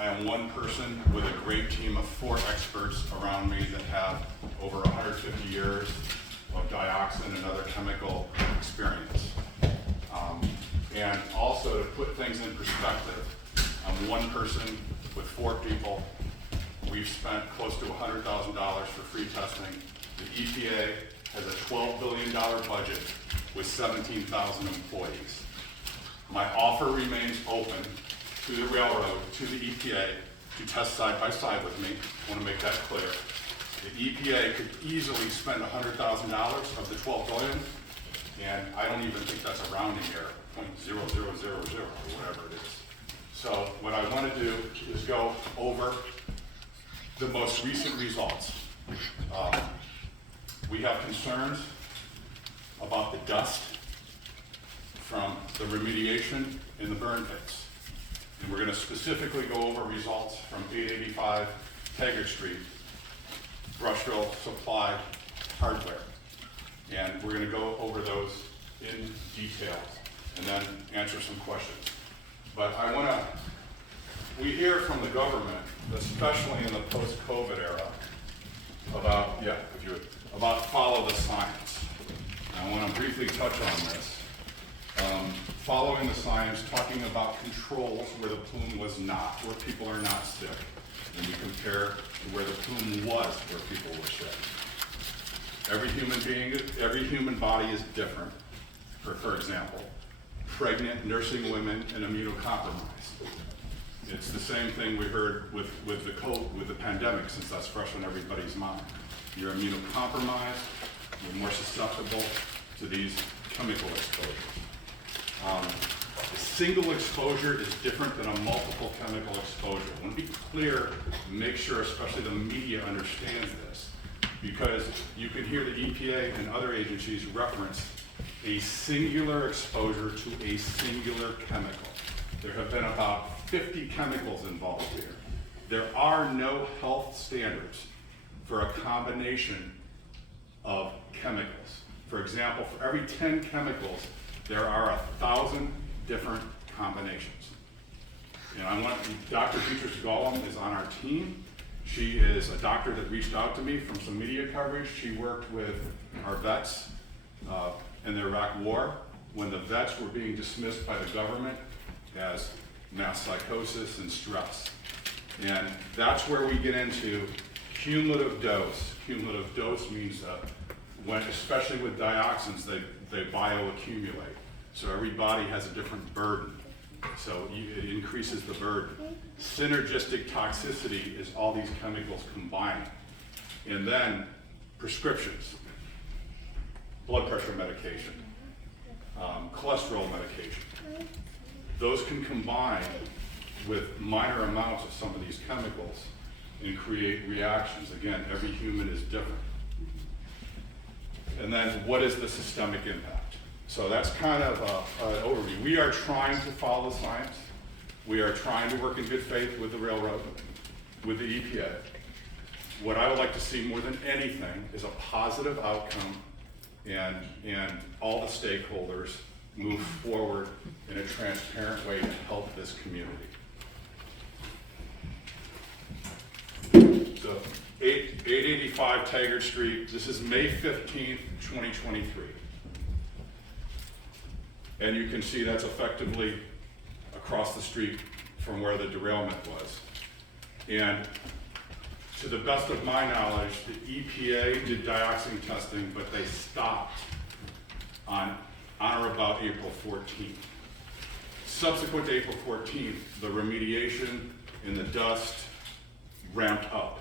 I am one person with a great team of 4 experts around me that have over 150 years of dioxin and other chemical experience. And also, to put things in perspective, I'm one person with 4 people. We've spent close to $100,000 for free testing. The EPA has a $12 billion budget with 17,000 employees. My offer remains open to the railroad, to the EPA, to test side by side with me. I want to make that clear. The EPA could easily spend $100,000 of the $12 billion, and I don't even think that's a rounding error, 0.0000 or whatever it is. So what I want to do is go over the most recent results. We have concerns about the dust from the remediation in the burn pits. And we're going to specifically go over results from 885 Taggart Street, brush drill supply hardware. And we're going to go over those in detail and then answer some questions. But I want to, we hear from the government, especially in the post-COVID era, about follow the science. I want to briefly touch on this. Following the science, talking about controls where the plume was not, where people are not sick, and we compare to where the plume was, where people were sick. Every human body is different. For example, pregnant, nursing women, and immunocompromised. It's the same thing we heard with the pandemic, since that's fresh on everybody's mind. You're immunocompromised, you're more susceptible to these chemical exposures. A single exposure is different than a multiple chemical exposure. I want to be clear, make sure especially the media understands this, because you can hear the EPA and other agencies reference a singular exposure to a singular chemical. There have been about 50 chemicals involved here. There are no health standards for a combination of chemicals. For example, for every 10 chemicals, there are 1,000 different combinations. And I want, Dr. Beatrice Gollum is on our team. She is a doctor that reached out to me from some media coverage. She worked with our vets in the Iraq War when the vets were being dismissed by the government as mass psychosis and stress. And that's where we get into cumulative dose. Cumulative dose means when, especially with dioxins, they bioaccumulate. So every body has a different burden. So it increases the burden. Synergistic toxicity is all these chemicals combined. And then prescriptions, blood pressure medication, cholesterol medication. Those can combine with minor amounts of some of these chemicals and create reactions. Again, every human is different. And then what is the systemic impact? So that's kind of an overview. We are trying to follow the science. We are trying to work in good faith with the railroad, with the EPA. What I would like to see more than anything is a positive outcome and all the stakeholders move forward in a transparent way to help this community. So 885 Taggart Street, this is May 15th, 2023. And you can see that's effectively across the street from where the derailment was. And to the best of my knowledge, the EPA did dioxin testing, but they stopped on or about April 14th. Subsequent to April 14th, the remediation in the dust ramped up.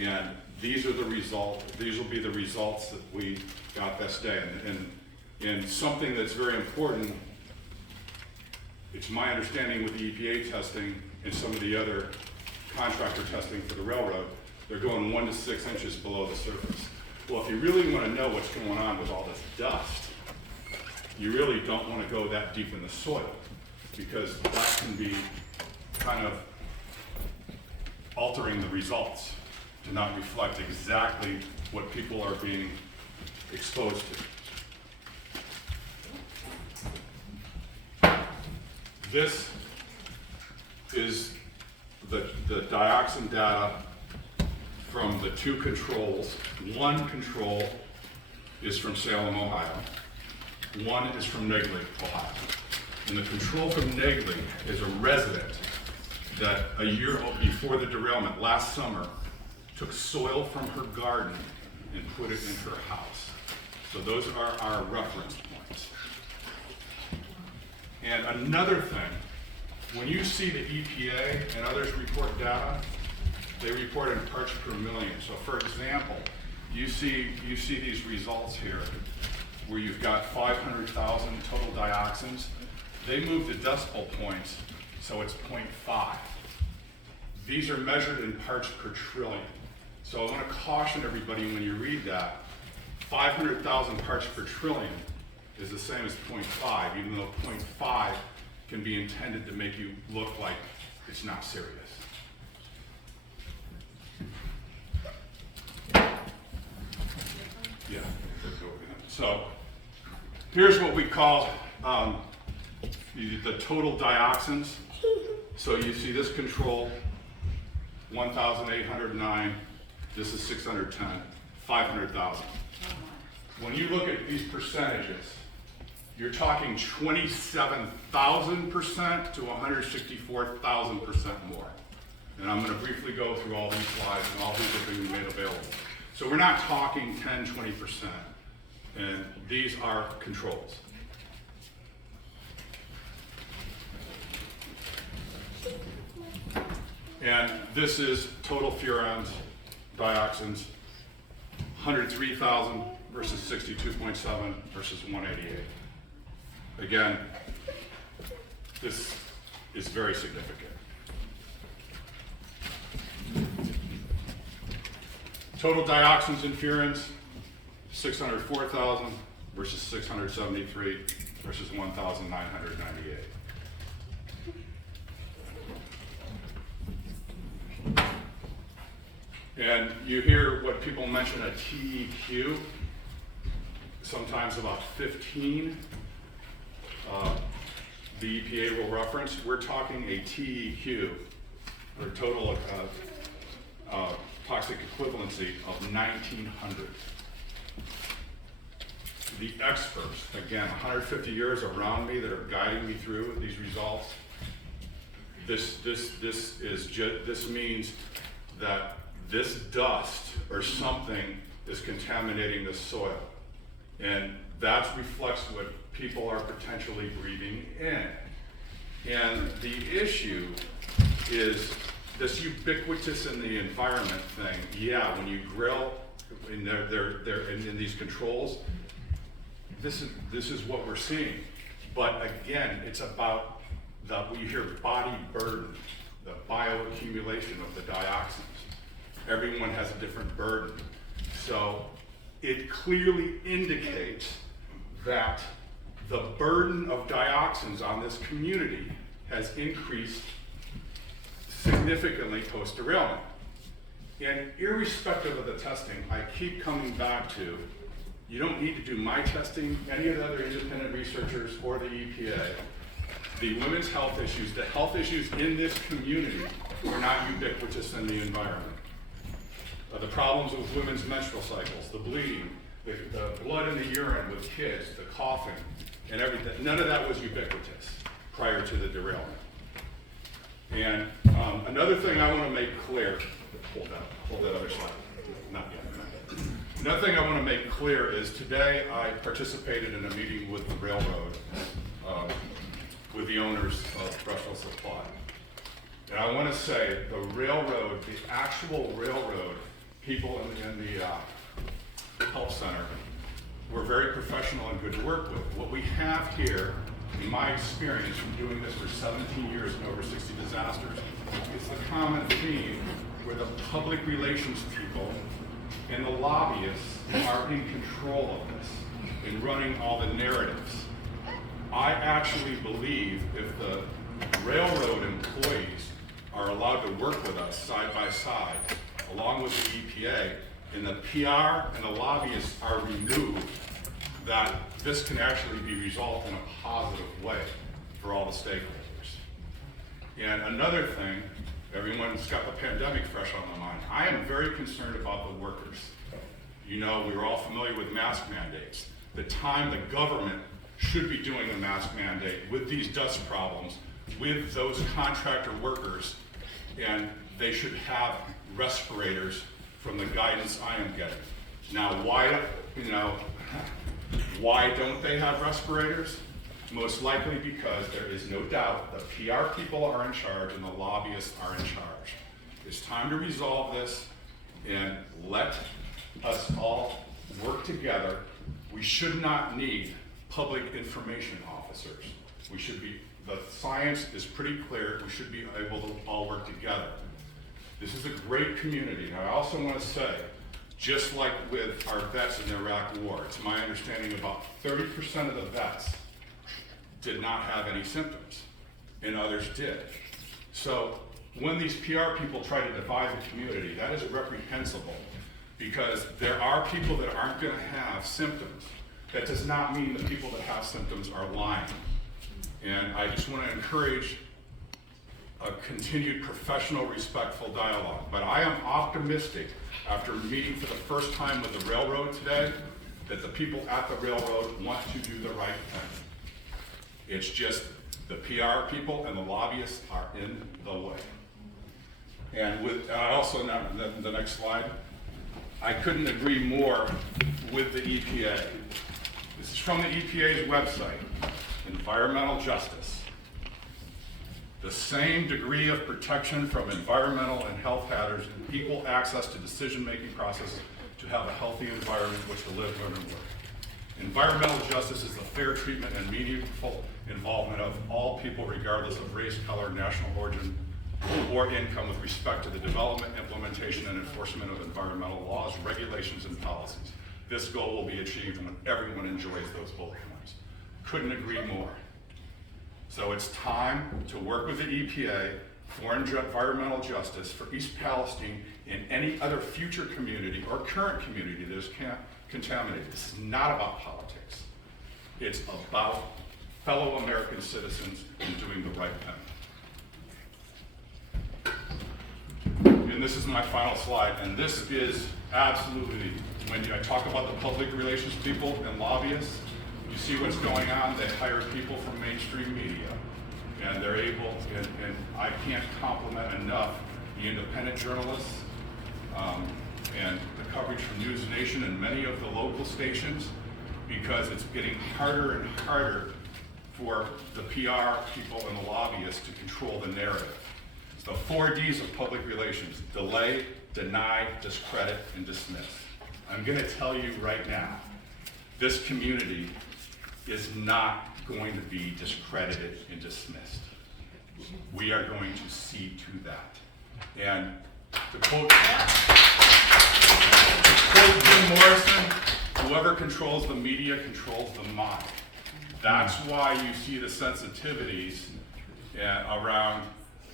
And these are the results, these will be the results that we got this day. And something that's very important, it's my understanding with the EPA testing and some of the other contractor testing for the railroad, they're going 1 to 6 inches below the surface. Well, if you really want to know what's going on with all this dust, you really don't want to go that deep in the soil, because that can be kind of altering the results to not reflect exactly what people are being exposed to. This is the dioxin data from the two controls. One control is from Salem, Ohio. One is from Negley, Ohio. And the control from Negley is a resident that a year before the derailment, last summer, took soil from her garden and put it in her house. So those are our reference points. And another thing, when you see the EPA and others report data, they report in parts per million. So for example, you see these results here where you've got 500,000 total dioxins. They move the decimal points, so it's 0.5. These are measured in parts per trillion. So I want to caution everybody when you read that, 500,000 parts per trillion is the same as 0.5, even though 0.5 can be intended to make you look like it's not serious. Yeah. So here's what we call the total dioxins. So you see this control, 1,809, this is 610, 500,000. When you look at these percentages, you're talking 27,000% to 164,000% more. And I'm going to briefly go through all these slides and all these are being made available. So we're not talking 10, 20%, and these are controls. And this is total furans, dioxins, 103,000 versus 62.7 versus 188. Again, this is very significant. Total dioxins and furans, 604,000 versus 673 versus 1,998. And you hear what people mention a TEQ, sometimes about 15. The EPA will reference. We're talking a TEQ, or total toxic equivalency of 1,900. The experts, again, 150 years around me that are guiding me through these results. This means that this dust or something is contaminating the soil, and that reflects what people are potentially breathing in. And the issue is this ubiquitous in the environment thing. Yeah, when you grill in in these controls, this is what we're seeing. But again, it's about when you hear body burden, the bioaccumulation of the dioxins. Everyone has a different burden. So it clearly indicates that the burden of dioxins on this community has increased significantly post-derailment. And irrespective of the testing, I keep coming back to, you don't need to do my testing, any of the other independent researchers, or the EPA. The women's health issues, the health issues in this community are not ubiquitous in the environment. The problems with women's menstrual cycles, the bleeding, the blood in the urine with kids, the coughing, and everything, none of that was ubiquitous prior to the derailment. And another thing I want to make clear, hold that other slide, not yet. Another thing I want to make clear is today I participated in a meeting with the railroad, with the owners of Brushville Supply. And I want to say the railroad, the actual railroad people in the help center were very professional and good to work with. What we have here, in my experience from doing this for 17 years and over 60 disasters, is the common theme where the public relations people and the lobbyists are in control of this and running all the narratives. I actually believe if the railroad employees are allowed to work with us side by side, along with the EPA, and the PR and the lobbyists are removed, that this can actually be resolved in a positive way for all the stakeholders. And another thing, Everyone's got the pandemic fresh on their mind. I am very concerned about the workers. You know, we were all familiar with mask mandates. The time the government should be doing a mask mandate with these dust problems, with those contractor workers, and they should have respirators from the guidance I am getting. Now, why don't they have respirators? Most likely because there is no doubt the PR people are in charge and the lobbyists are in charge. It's time to resolve this and let us all work together. We should not need public information officers. The science is pretty clear. We should be able to all work together. This is a great community. And I also want to say, just like with our vets in the Iraq War, it's my understanding about 30% of the vets did not have any symptoms, and others did. So when these PR people try to divide the community, that is reprehensible, because there are people that aren't going to have symptoms. That does not mean the people that have symptoms are lying. And I just want to encourage a continued professional, respectful dialogue. But I am optimistic, after meeting for the first time with the railroad today, that the people at the railroad want to do the right thing. It's just the PR people and the lobbyists are in the way. And also, now the next slide, I couldn't agree more with the EPA. This is from the EPA's website, Environmental Justice. The same degree of protection from environmental and health hazards and equal access to decision-making processes to have a healthy environment in which to live, learn, and work. Environmental justice is the fair treatment and meaningful involvement of all people regardless of race, color, national origin, or income with respect to the development, implementation, and enforcement of environmental laws, regulations, and policies. This goal will be achieved when everyone enjoys those bullet points. Couldn't agree more. So it's time to work with the EPA for environmental justice for East Palestine and any other future community or current community that is contaminated. This is not about politics. It's about fellow American citizens and doing the right thing. And this is my final slide, and this is absolutely, when I talk about the public relations people and lobbyists, you see what's going on. They hire people from mainstream media, and they're able, and I can't compliment enough the independent journalists and the coverage from News Nation and many of the local stations, because it's getting harder and harder for the PR people and the lobbyists to control the narrative. It's the 4 Ds of public relations: delay, deny, discredit, and dismiss. I'm going to tell you right now, this community is not going to be discredited and dismissed. We are going to see to that. And to quote Jim Morrison, whoever controls the media controls the mind. That's why you see the sensitivities around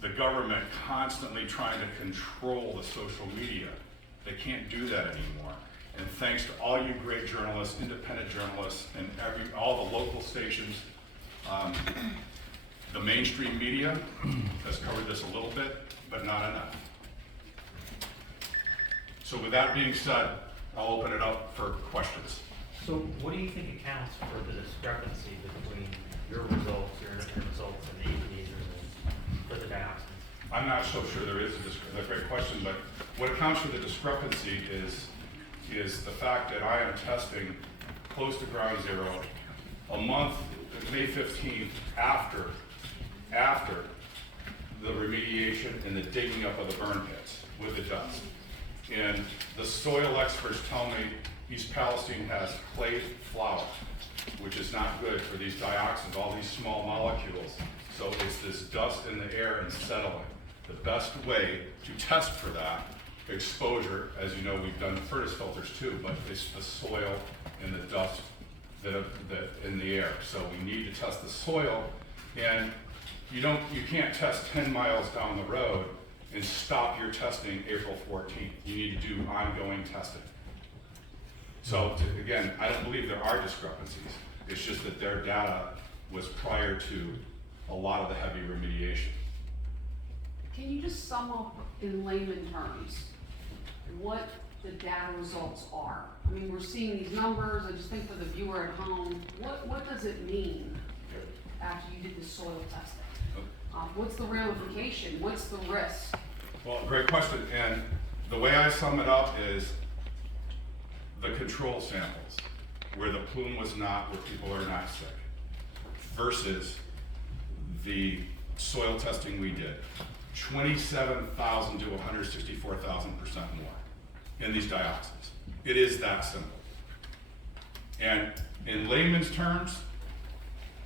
the government constantly trying to control the social media. They can't do that anymore. And thanks to all you great journalists, independent journalists, and all the local stations, the mainstream media has covered this a little bit, but not enough. So with that being said, I'll open it up for questions. So what do you think accounts for the discrepancy between your results, your independent results, and the EPA's results for the dioxins? I'm not so sure there is a discrepancy. That's a great question, but what accounts for the discrepancy is the fact that I am testing close to ground zero a month, May 15th, after the remediation and the digging up of the burn pits with the dust. And the soil experts tell me East Palestine has clay flour, which is not good for these dioxins, all these small molecules. So it's this dust in the air and settling. The best way to test for that exposure, as you know, we've done furnace filters too, but it's the soil and the dust that in the air. So we need to test the soil, and you can't test 10 miles down the road and stop your testing April 14th. You need to do ongoing testing. So again, I don't believe there are discrepancies. It's just that their data was prior to a lot of the heavy remediation. Can you just sum up in layman terms what the data results are? I mean, we're seeing these numbers, I just think for the viewer at home, what does it mean after you did the soil testing? What's the ramification? What's the risk? Well, great question, and the way I sum it up is the control samples, where the plume was not, where people are not sick, versus the soil testing we did. 27,000 to 164,000% more in these dioxins. It is that simple. And in layman's terms,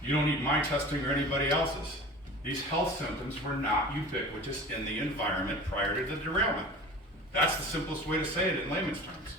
you don't need my testing or anybody else's. These health symptoms were not ubiquitous in the environment prior to the derailment. That's the simplest way to say it in layman's terms.